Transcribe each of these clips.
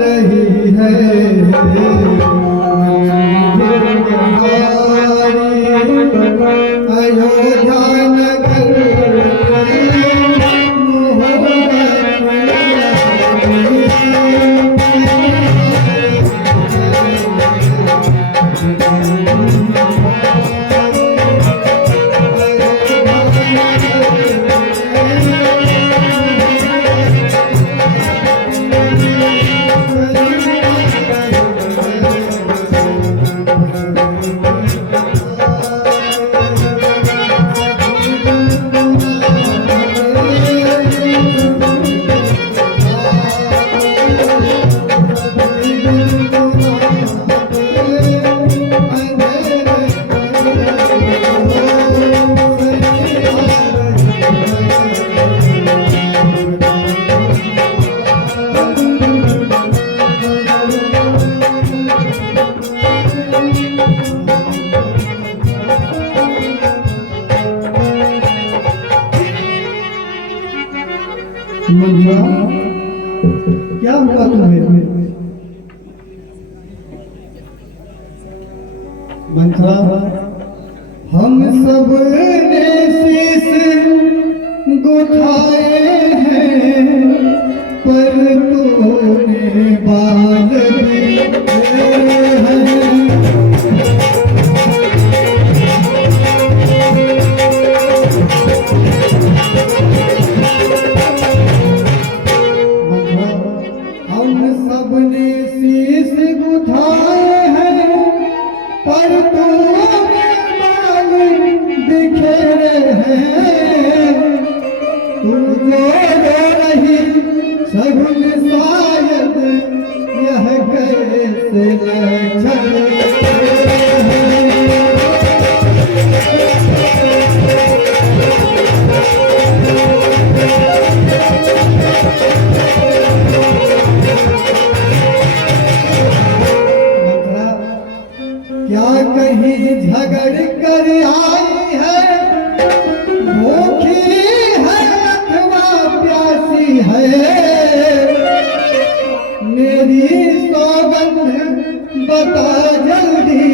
रही है अयोध्या नगर मंजुआ, क्या हुआ तुम्हें? मंजुआ, हम सब ने शीश गुथाए हैं पर तूने बाल दिए हैं। सबने शीश गुथाए हैं पर तूने बाल बिखेरे हैं। तू जो रो रही शगुन शायद यह कैसे लक्षण क्या कहीं झगड़ कर आई है, भूखी है अथवा प्यासी है। मेरी सौगंध बता जल्दी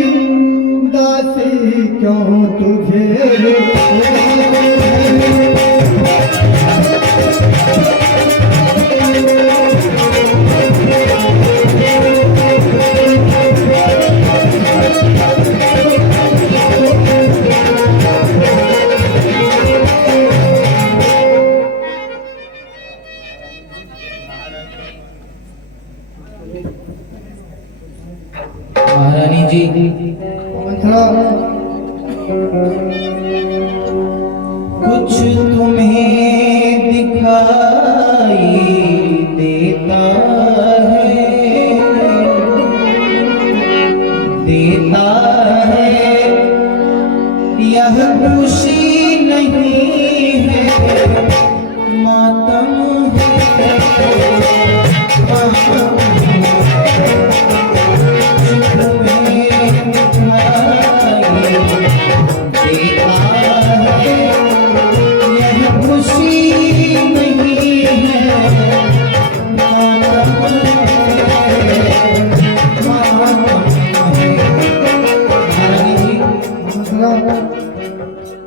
दासी क्यों तुझे महारानी जी। कुछ तुम्हें दिखाई देता है यह खुशी नहीं है मातम है।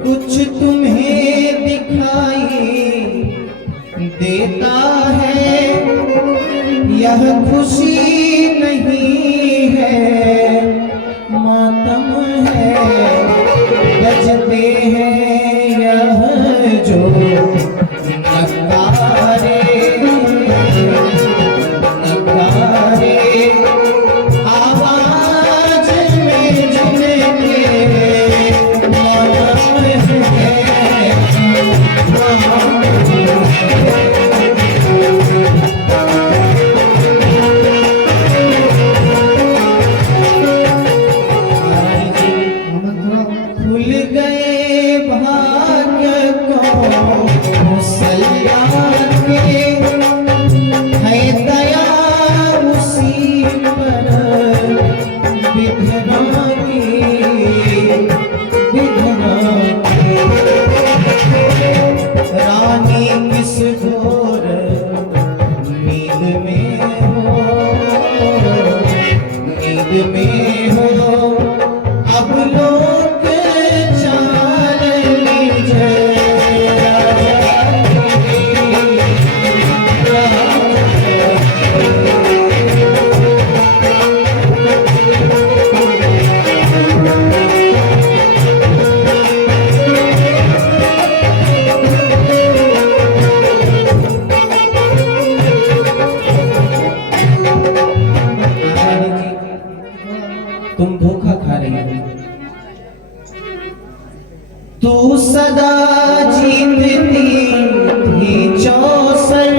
कुछ तुम्हें दिखाई देता है यह खुशी नहीं है मातम है। बजते हैं यह जो नगारे आवाज में जिनके में हो अब लोग चाल लीजिए तुम धोखा खा रही हो। तू सदा जीतती थी चौसर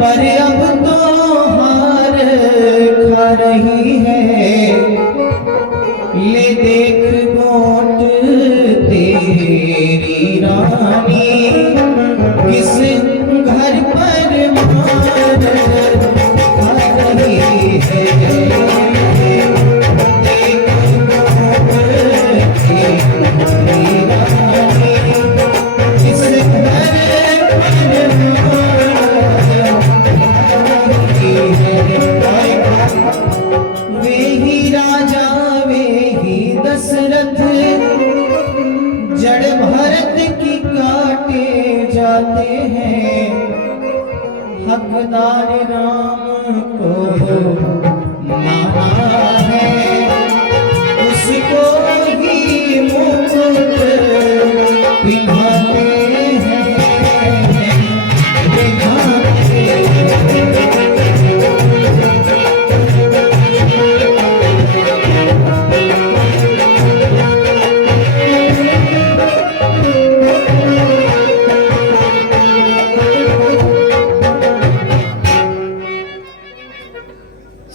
पर अब तो हार खा रही है। ले देख गोट तेरी रानी किस घर पर मार खा रही है। वे ही राजा वे ही दशरथ जड़ भरत की काटे जाते हैं। हकदार राम को माना है उसको ही मुकुट पिन्हाते हैं पिन्हाते हैं।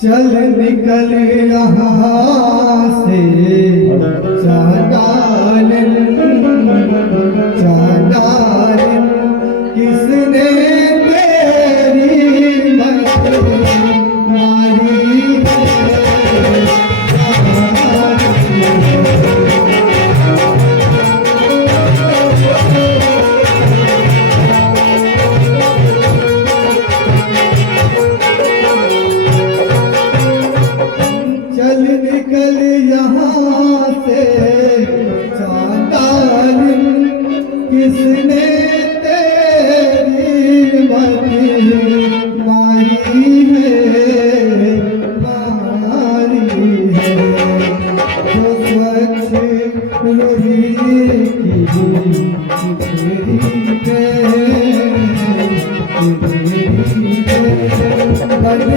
चल निकल यहाँ से चांडाल चांडाल किसने तेरी मत मारी चल निकल यहाँ से चांडाल किसने तेरी मत मारी है मारी है। जो स्वच्छ रोही की तेरी बन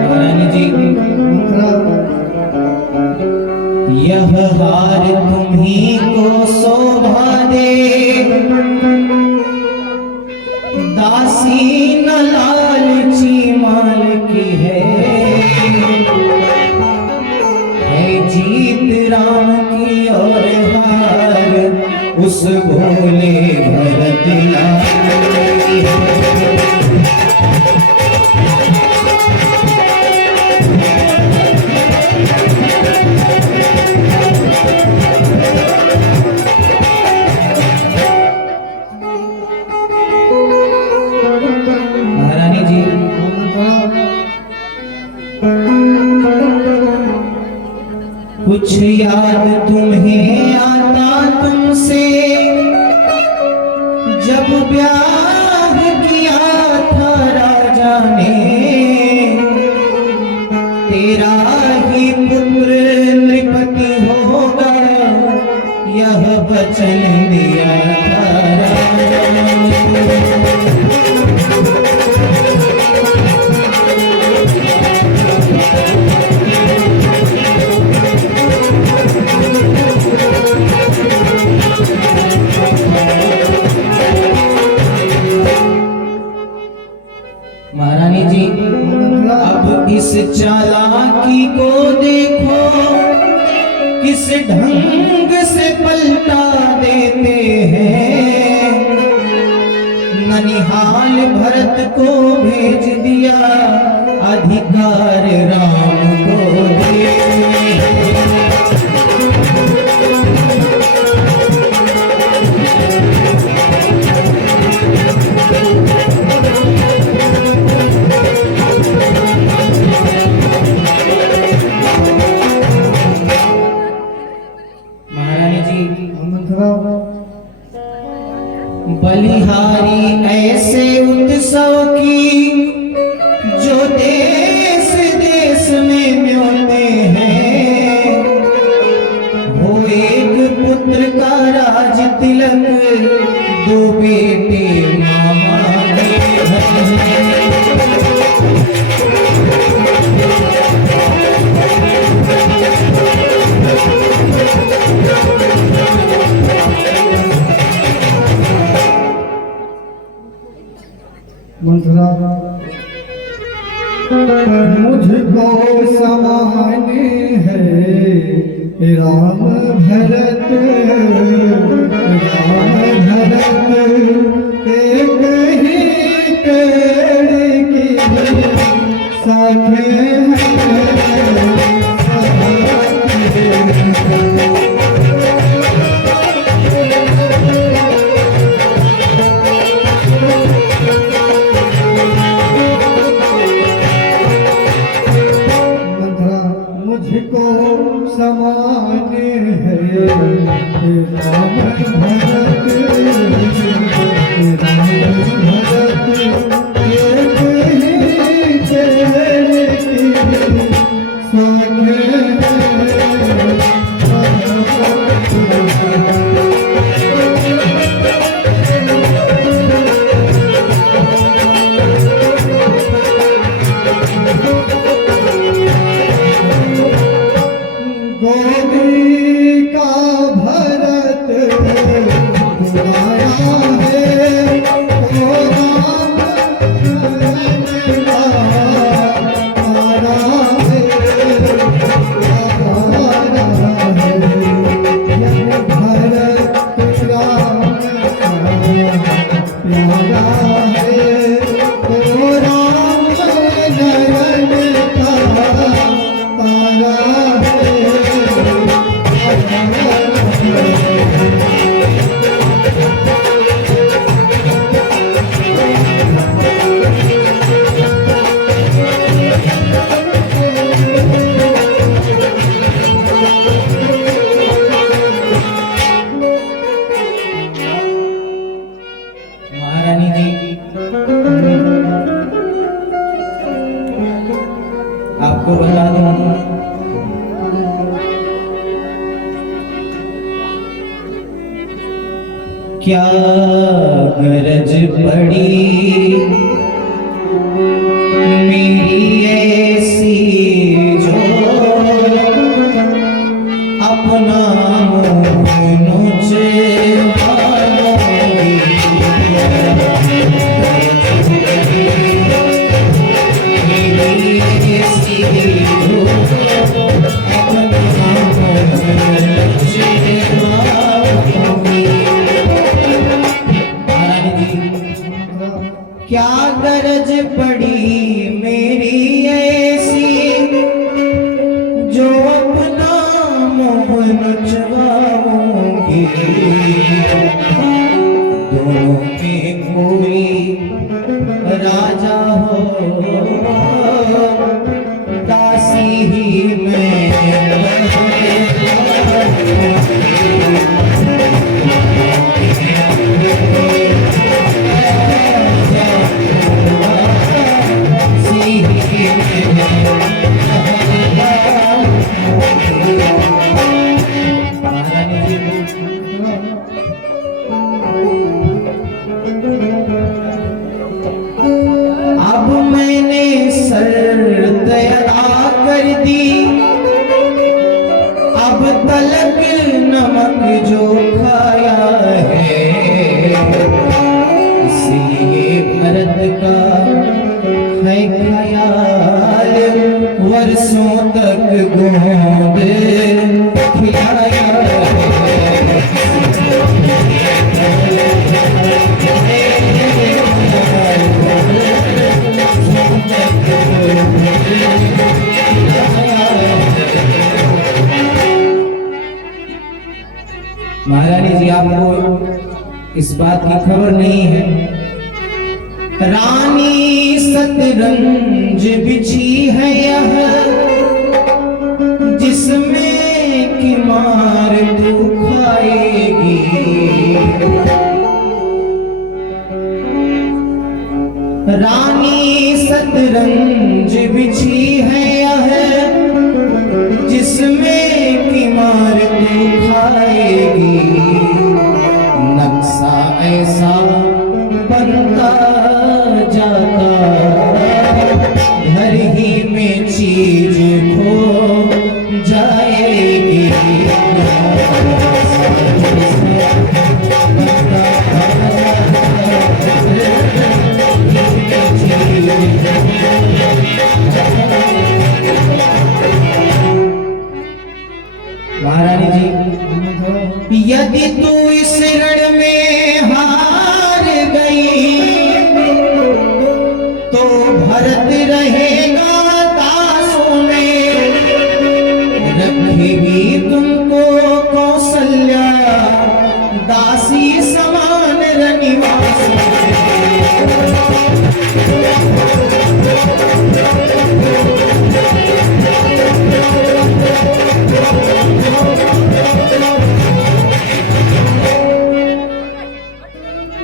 महारानी जी, यह हार तुम्ही को शोभा दे, दासी न लालची माल की है जीत राम की और हार उस भोले भरत लाल की है। महारानी जी, कुछ याद तुम्हें आता तुमसे, जब ब्याह किया था राजा ने, तेरा ही पुत्र नृपति होगा यह वचन दिया था राजा ने। महारानी जी, अब इस चालाकी को देखो, किस ढंग से पलटा देते हैं। ननिहाल भरत को भेज दिया, अधिकार राम को दे। बलिहारी ऐसे उत्सव की जो देश देश में न्योते हैं, हो एक पुत्र का राज तिलक, दो बेटे मामा के घर हैं। मंथरा, मुझको समान है राम भरत, राम भरत एक ही पेड़ की शाखे मुझको समान है राम भरत, राम भरत एक ही पेड़ की शाखे गोदी का भरत बुलाया है, तो राम आरा है, यह भरत राम प्यारा है, तो राम नयन का तारा है। महारानी जी, आपको बता दूं, क्या गरज पड़ी जो खाया है, इसलिए भरत का है ख्याल, वर्षों तक गोद खिलाया महारानी जी, आपको इस बात की खबर नहीं है, रानी सतरंज बिछी है यह, जिसमें की मार तू खाएगी। रानी सतरंज बिछी है यह, जिसमें की मार तू खाएगी। नक्शा ऐसा बनता जाता, घर ही में चीज खो जाएगी। महारानी जी, यदि तू इस रण में हार गई, तो भरत रहेगा दासों में, रखेगी तुमको कौशल्या दासी समान रनिवास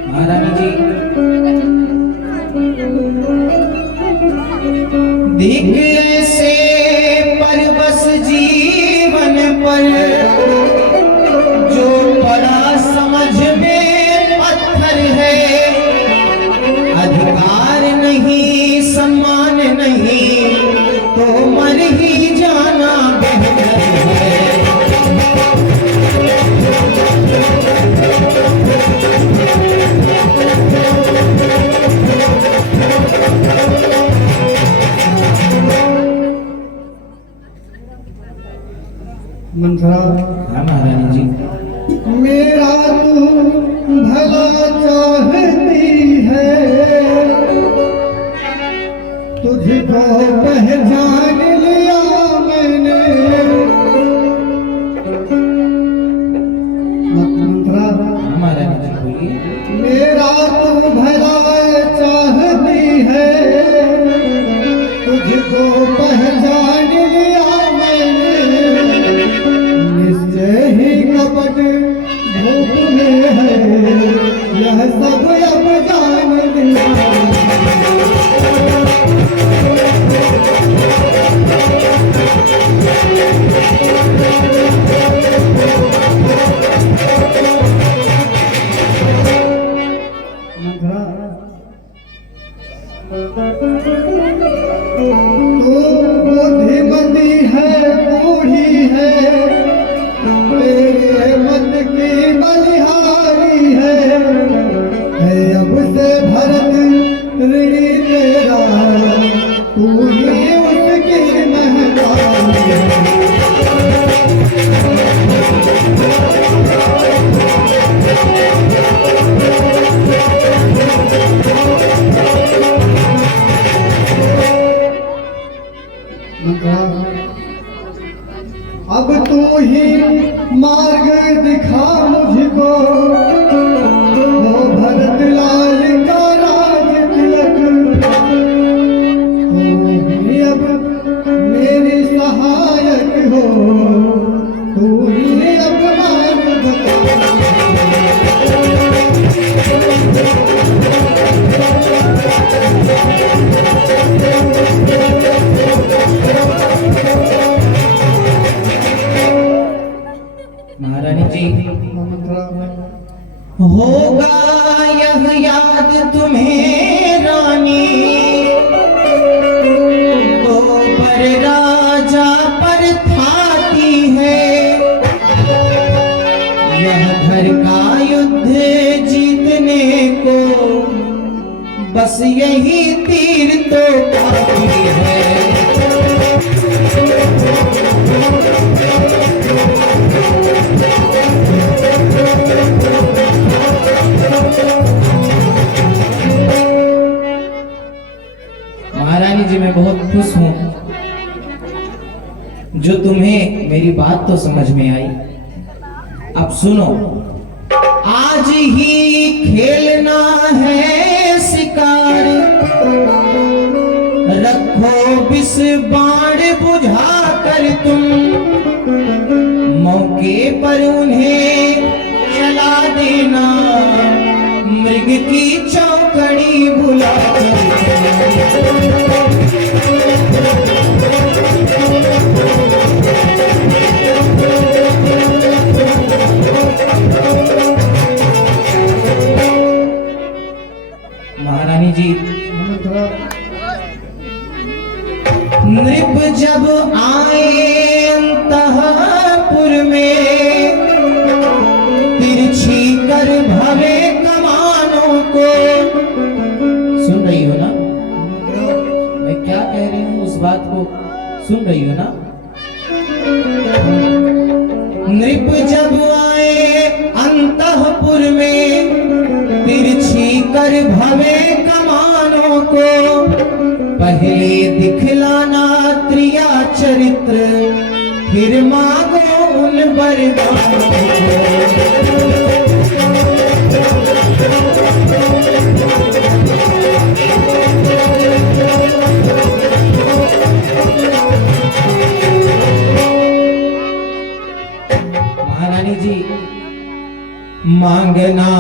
महारानी जी, दिख ऐसे परवश जीवन पर, जो बड़ा समझ में पत्थर है। अधिकार नहीं, सम्मान नहीं, तो मर ही जाना बेहतर है। मंथरा, महारानी जी, मेरा तू भला चाहती है, तुझको पहचान लिया मैंने। मंथरा, महारानी जी बोलिए। मेरा तू भला चाहती है, तुझको पहचान लिया मैंने। निश्चय ही कपट धूप में है, यह सब अब जान लिया। तू बुद्धिमती है, बूढ़ी है, तेरे मन की बलिहारी है। अब से भरत ऋणी तेरा, तू ही उसकी महतारी है। अब तू ही मार्ग दिखा मुझको, वो भरत लाल का राज तिलक। तू ही अब मेरी सहायक हो, तू ही अब मार्ग बता। महारानी जी, होगा यह याद तुम्हें रानी, तो पर राजा पर थाती है। बस यही तीर तो काफी है। महारानी जी, मैं बहुत खुश हूं जो तुम्हें मेरी बात तो समझ में आई। अब सुनो, आज ही खेलना है शिकार, रखो विष बाण बुझा कर तुम, मौके पर उन्हें चला देना, मृग की चौकड़ी बुला महारानी जी, नृप जब आए अंतःपुर में, तिरछी कर भवे कमानों को। सुन रही हो ना मैं क्या कह रही हूँ? उस बात को सुन रही हो ना? नृप जब आए अंतःपुर में, तिरछी कर भवे कमानों को, पहले दिखलाना त्रिया चरित्र, फिर मांगो उन वरदानों को। महारानी जी, मांगना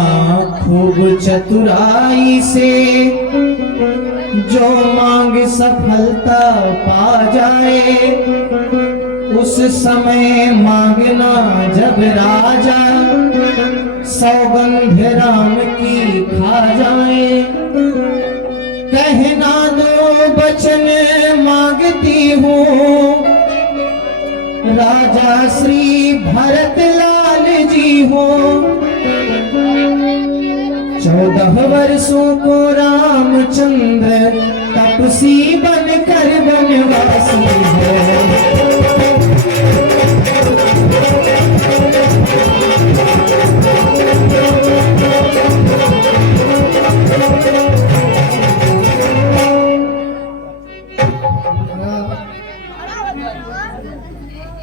खूब चतुराई से, जो मांग सफलता पा जाए, उस समय मांगना जब राजा, सौगंध राम की खा जाए। कहना दो वचन मांगती हूँ, राजा श्री भरत लाल जी हो। 14 वर्षों को रामचंद्र तपसी बनकर वनवासी हो।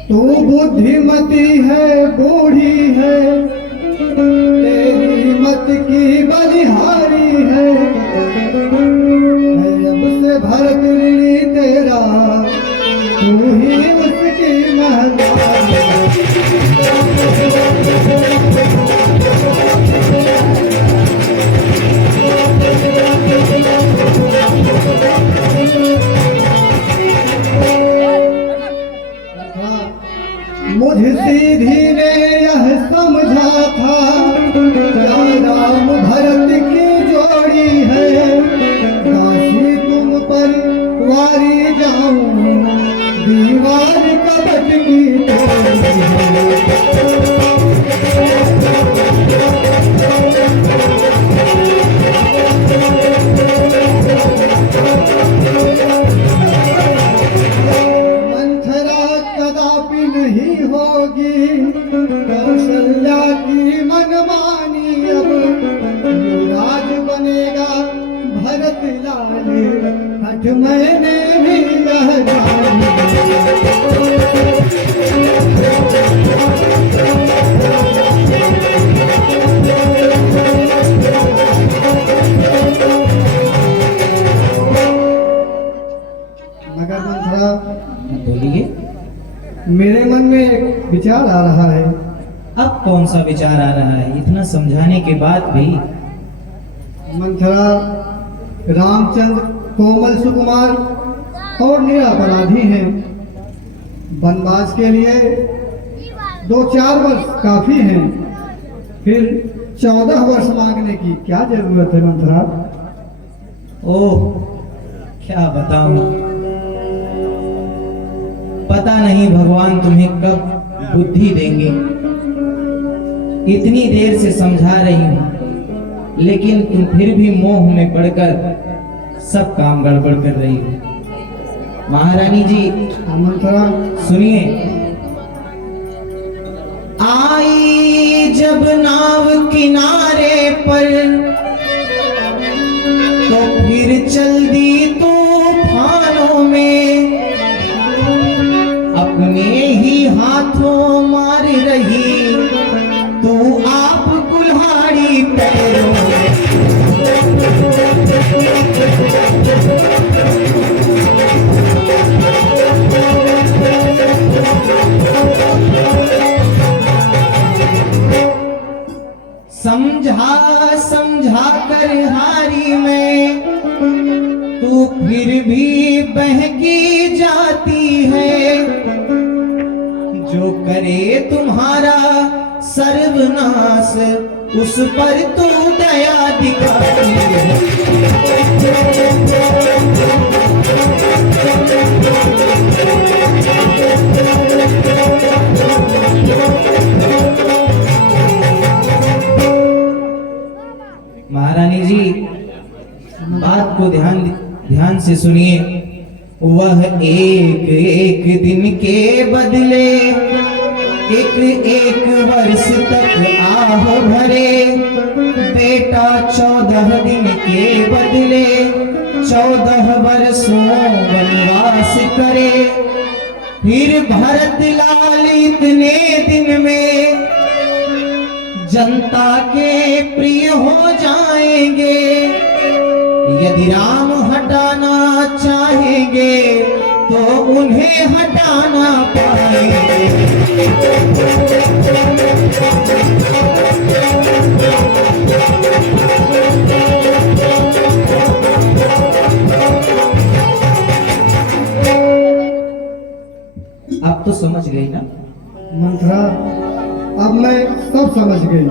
तू बुद्धिमती है, बूढ़ी है, तेरी मत की बलिहारी है। अब से भरत ऋणी तेरा, तू ही उसकी महतारी। मुझ सीधी ने यह समझा था, क्या राम भरत की जोड़ी है। काशी तुम पर वारी जाऊं, दीवार कपट की तोड़ी है। नहीं होगी कौशल्या की मनमानी, अब युवराज बनेगा भरत लाल, हठ मैंने भी यह जानी। मगर मंथरा, बोलिए। मेरे मन में एक विचार आ रहा है। अब कौन सा विचार आ रहा है? इतना समझाने के बाद भी। मंथरा, रामचंद्र कोमल सुकुमार और निरपराधी हैं। वनवास के लिए 2-4 वर्ष काफी हैं, फिर 14 वर्ष मांगने की क्या जरूरत है मंथरा? ओह, क्या बताऊं, पता नहीं भगवान तुम्हें कब बुद्धि देंगे। इतनी देर से समझा रही हूं, लेकिन तुम फिर भी मोह में पड़कर सब काम गड़बड़ कर रही हो। महारानी जी मंत्रा सुनिए, आई जब नाव किनारे पर तो फिर चल दी तूफानों में, अपने ही हाथों मार रही तू आप कुल्हाड़ी पैरों में। समझा समझा कर हारी मैं, तू फिर भी बहकी जाती है, जो करे तुम्हारा सर्वनाश उस पर तू दया दिखाती है। महारानी जी बात को ध्यान से सुनिए। वह एक एक दिन के बदले एक एक वर्ष तक आह भरे, बेटा 14 दिन के बदले 14 वर्षों वनवास करे। फिर भरत लाल इतने दिन में जनता के प्रिय हो जाएंगे, यदि राम हटाना चाहेंगे तो उन्हें हटाना पाएंगे। अब तो समझ गई ना मंत्रा? अब मैं सब समझ गई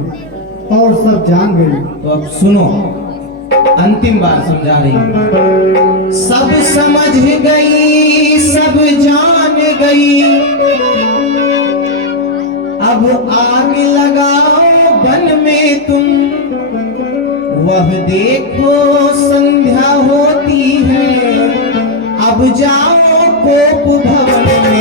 और सब जान गई। तो अब सुनो, अंतिम बार समझा रही हूँ। सब समझ गई, सब जान गई, अब आग लगाओ वन में तुम, वह देखो संध्या होती है, अब जाओ कोप भवन में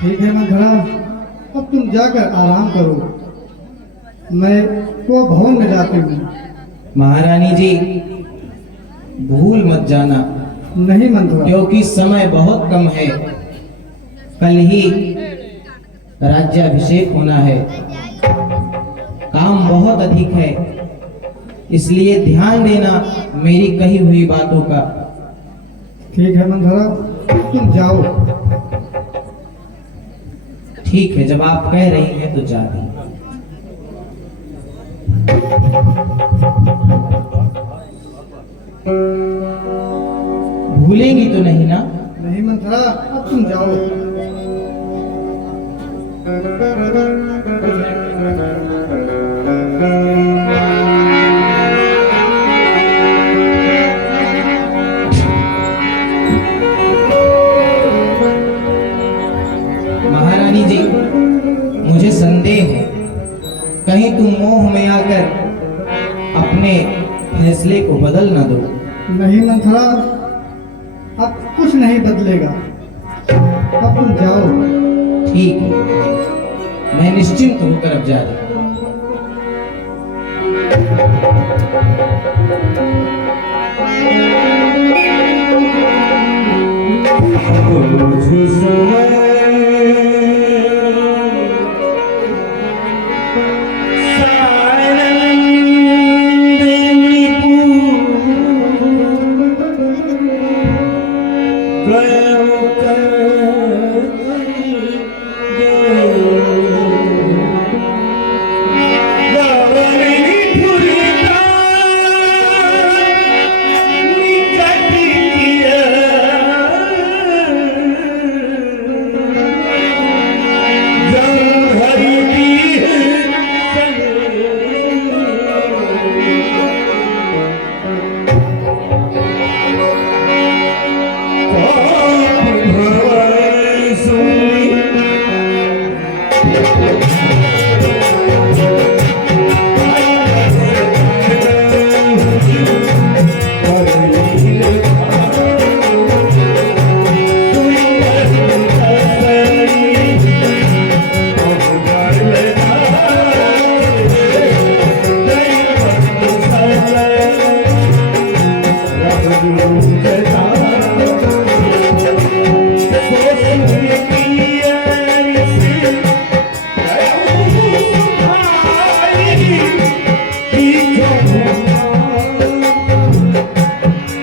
ठीक है मंत्रा, अब तुम जाकर आराम करो, मैं तो भवन में जाती हूँ। महारानी जी भूल मत जाना, नहीं मंत्रा। क्योंकि समय बहुत कम है, कल ही राज्याभिषेक होना है, काम बहुत अधिक है, इसलिए ध्यान देना मेरी कही हुई बातों का। ठीक है मंत्रा, तुम जाओ। ठीक है, जब आप कह रही हैं तो जा रही। भूलेंगी तो नहीं ना? नहीं मंत्रा, अब तुम जाओ। महारानी जी मुझे संदेह है, कहीं तुम मोह में आकर अपने फैसले को बदल ना दो। नहीं मंत्रा, अब कुछ नहीं बदलेगा, अब तुम जाओ। ठीक है, मैं निश्चिंत होकर अब जा रही हूँ।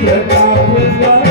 प्रताप